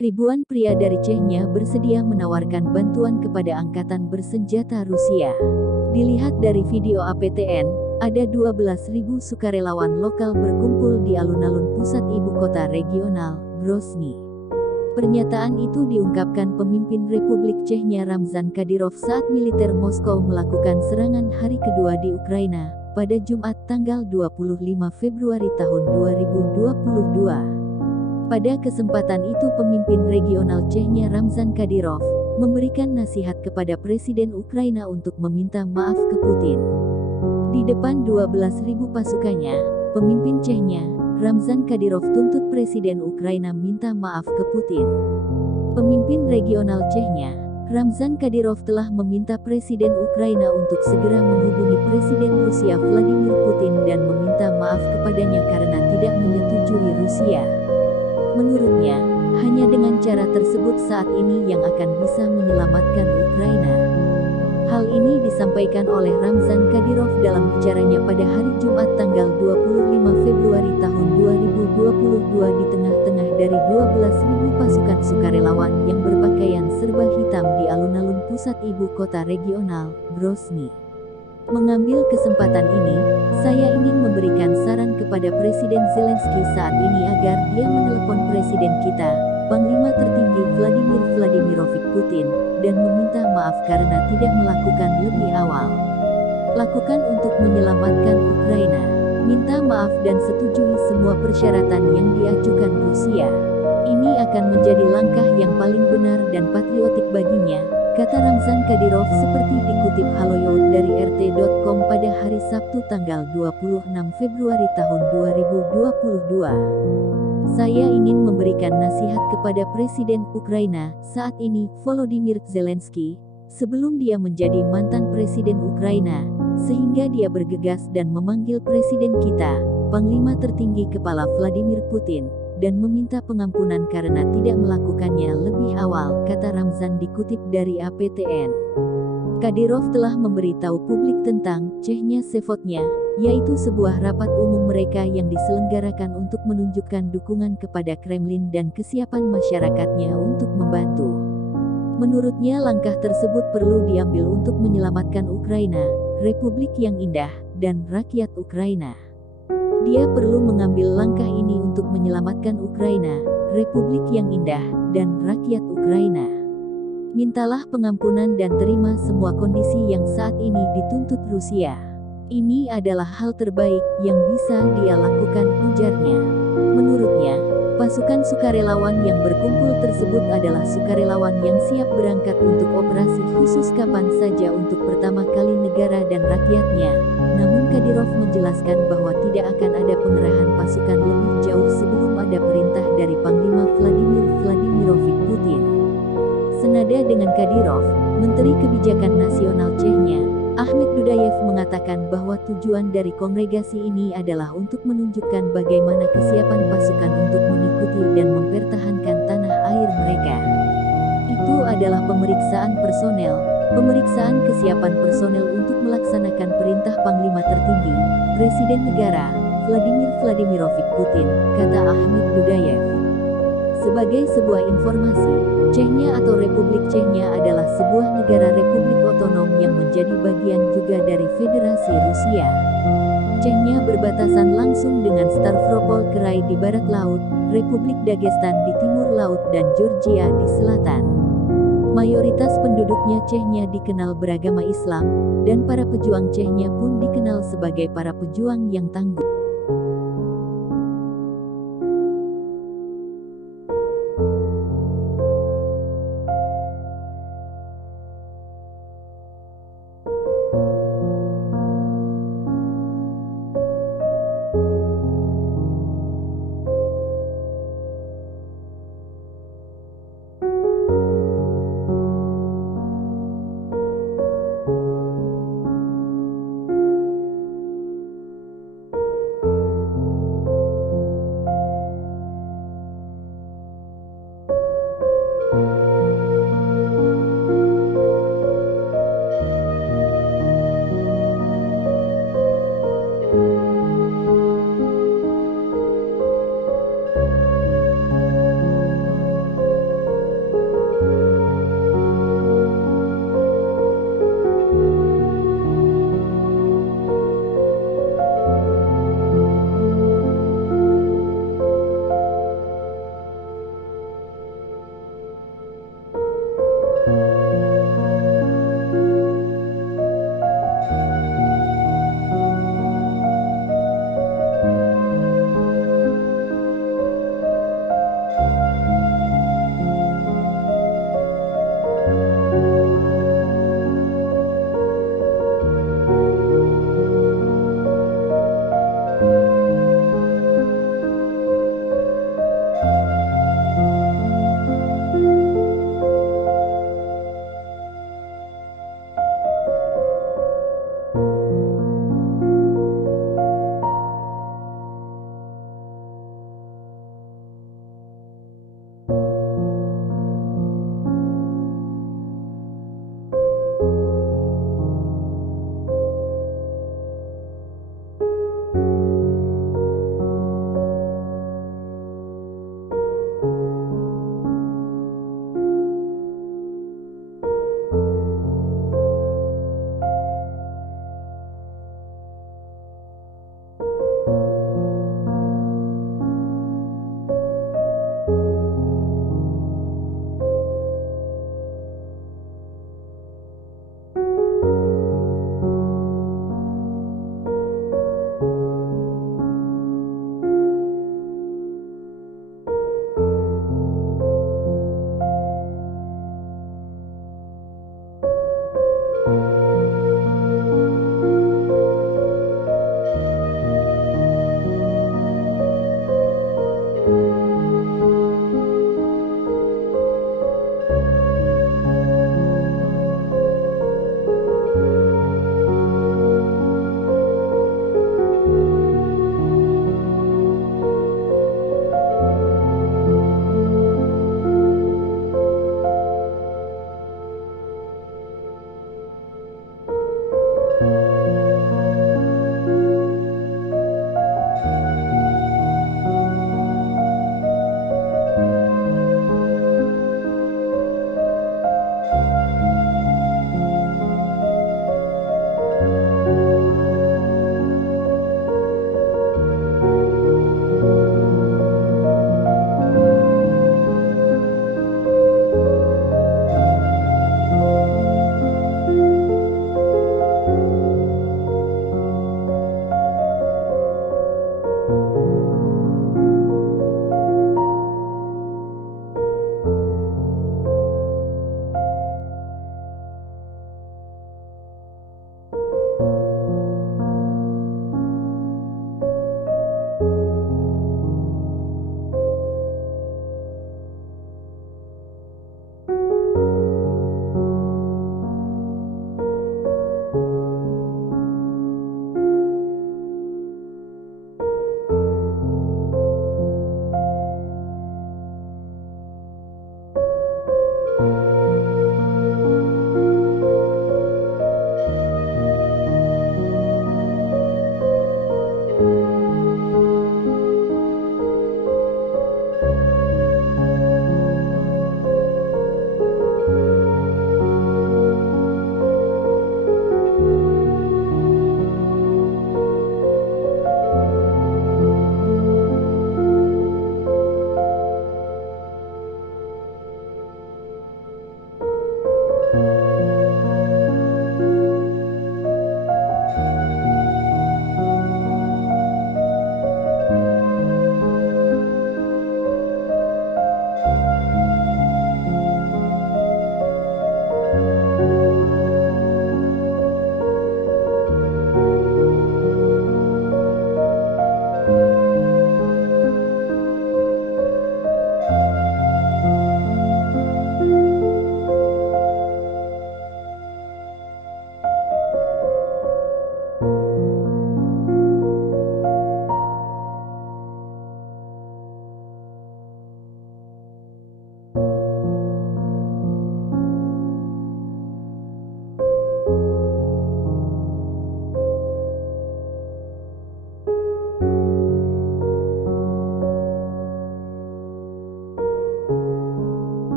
Ribuan pria dari Chechnya bersedia menawarkan bantuan kepada angkatan bersenjata Rusia. Dilihat dari video APTN, ada 12.000 sukarelawan lokal berkumpul di alun-alun pusat ibu kota regional, Grozny. Pernyataan itu diungkapkan pemimpin Republik Chechnya Ramzan Kadyrov saat militer Moskow melakukan serangan hari kedua di Ukraina, pada Jumat tanggal 25 Februari tahun 2022. Pada kesempatan itu pemimpin regional Chechnya Ramzan Kadyrov memberikan nasihat kepada Presiden Ukraina untuk meminta maaf ke Putin. Di depan 12.000 pasukannya, pemimpin Chechnya, Ramzan Kadyrov tuntut Presiden Ukraina minta maaf ke Putin. Pemimpin regional Chechnya, Ramzan Kadyrov telah meminta Presiden Ukraina untuk segera menghubungi Presiden Rusia Vladimir Putin dan meminta maaf kepadanya karena tidak menyetujui Rusia. Menurutnya, hanya dengan cara tersebut saat ini yang akan bisa menyelamatkan Ukraina. Hal ini disampaikan oleh Ramzan Kadyrov dalam bicaranya pada hari Jumat tanggal 25 Februari tahun 2022 di tengah-tengah dari 12.000 pasukan sukarelawan yang berpakaian serba hitam di alun-alun pusat ibu kota regional, Grozny. Mengambil kesempatan ini, saya ingin memberikan saran kepada Presiden Zelensky saat ini agar dia menelepon Presiden kita, Panglima Tertinggi Vladimir Vladimirovich Putin, dan meminta maaf karena tidak melakukan lebih awal. Lakukan untuk menyelamatkan Ukraina. Minta maaf dan setujui semua persyaratan yang diajukan Rusia. Ini akan menjadi langkah yang paling benar dan patriotik baginya, kata Ramzan Kadyrov seperti dikutip Haloyout dari RT.com pada hari Sabtu tanggal 26 Februari tahun 2022. Saya ingin memberikan nasihat kepada Presiden Ukraina saat ini, Volodymyr Zelensky, sebelum dia menjadi mantan Presiden Ukraina, sehingga dia bergegas dan memanggil Presiden kita, Panglima Tertinggi Kepala Vladimir Putin, dan meminta pengampunan karena tidak melakukannya lebih awal, kata Ramzan dikutip dari APTN. Kadyrov telah memberitahu publik tentang Chechnya Sevotnya, yaitu sebuah rapat umum mereka yang diselenggarakan untuk menunjukkan dukungan kepada Kremlin dan kesiapan masyarakatnya untuk membantu. Menurutnya langkah tersebut perlu diambil untuk menyelamatkan Ukraina, Republik yang indah, dan rakyat Ukraina. Dia perlu mengambil langkah ini untuk menyelamatkan Ukraina, Republik yang indah, dan rakyat Ukraina. Mintalah pengampunan dan terima semua kondisi yang saat ini dituntut Rusia. Ini adalah hal terbaik yang bisa dia lakukan, ujarnya. Menurutnya, pasukan sukarelawan yang berkumpul tersebut adalah sukarelawan yang siap berangkat untuk operasi khusus kapan saja untuk pertama kali negara dan rakyatnya. Namun Kadyrov menjelaskan bahwa tidak akan ada pengerahan pasukan lebih jauh sebelum ada perintah dari Panglima Vladimir Vladimirovich Putin. Senada dengan Kadyrov, Menteri Kebijakan Nasional Chechnya, Ahmed Dudayev mengatakan bahwa tujuan dari kongregasi ini adalah untuk menunjukkan bagaimana kesiapan pasukan untuk mengikuti dan mempertahankan tanah air mereka. Itu adalah pemeriksaan kesiapan personel untuk melaksanakan perintah Panglima Tertinggi, Presiden Negara, Vladimir Vladimirovich Putin, kata Ahmed Dudayev. Sebagai sebuah informasi, Chechnya atau Republik Chechnya adalah sebuah negara republik otonom yang menjadi bagian juga dari Federasi Rusia. Chechnya berbatasan langsung dengan Stavropol Krai di barat laut, Republik Dagestan di timur laut dan Georgia di selatan. Mayoritas penduduknya Chechnya dikenal beragama Islam, dan para pejuang Chechnya pun dikenal sebagai para pejuang yang tangguh.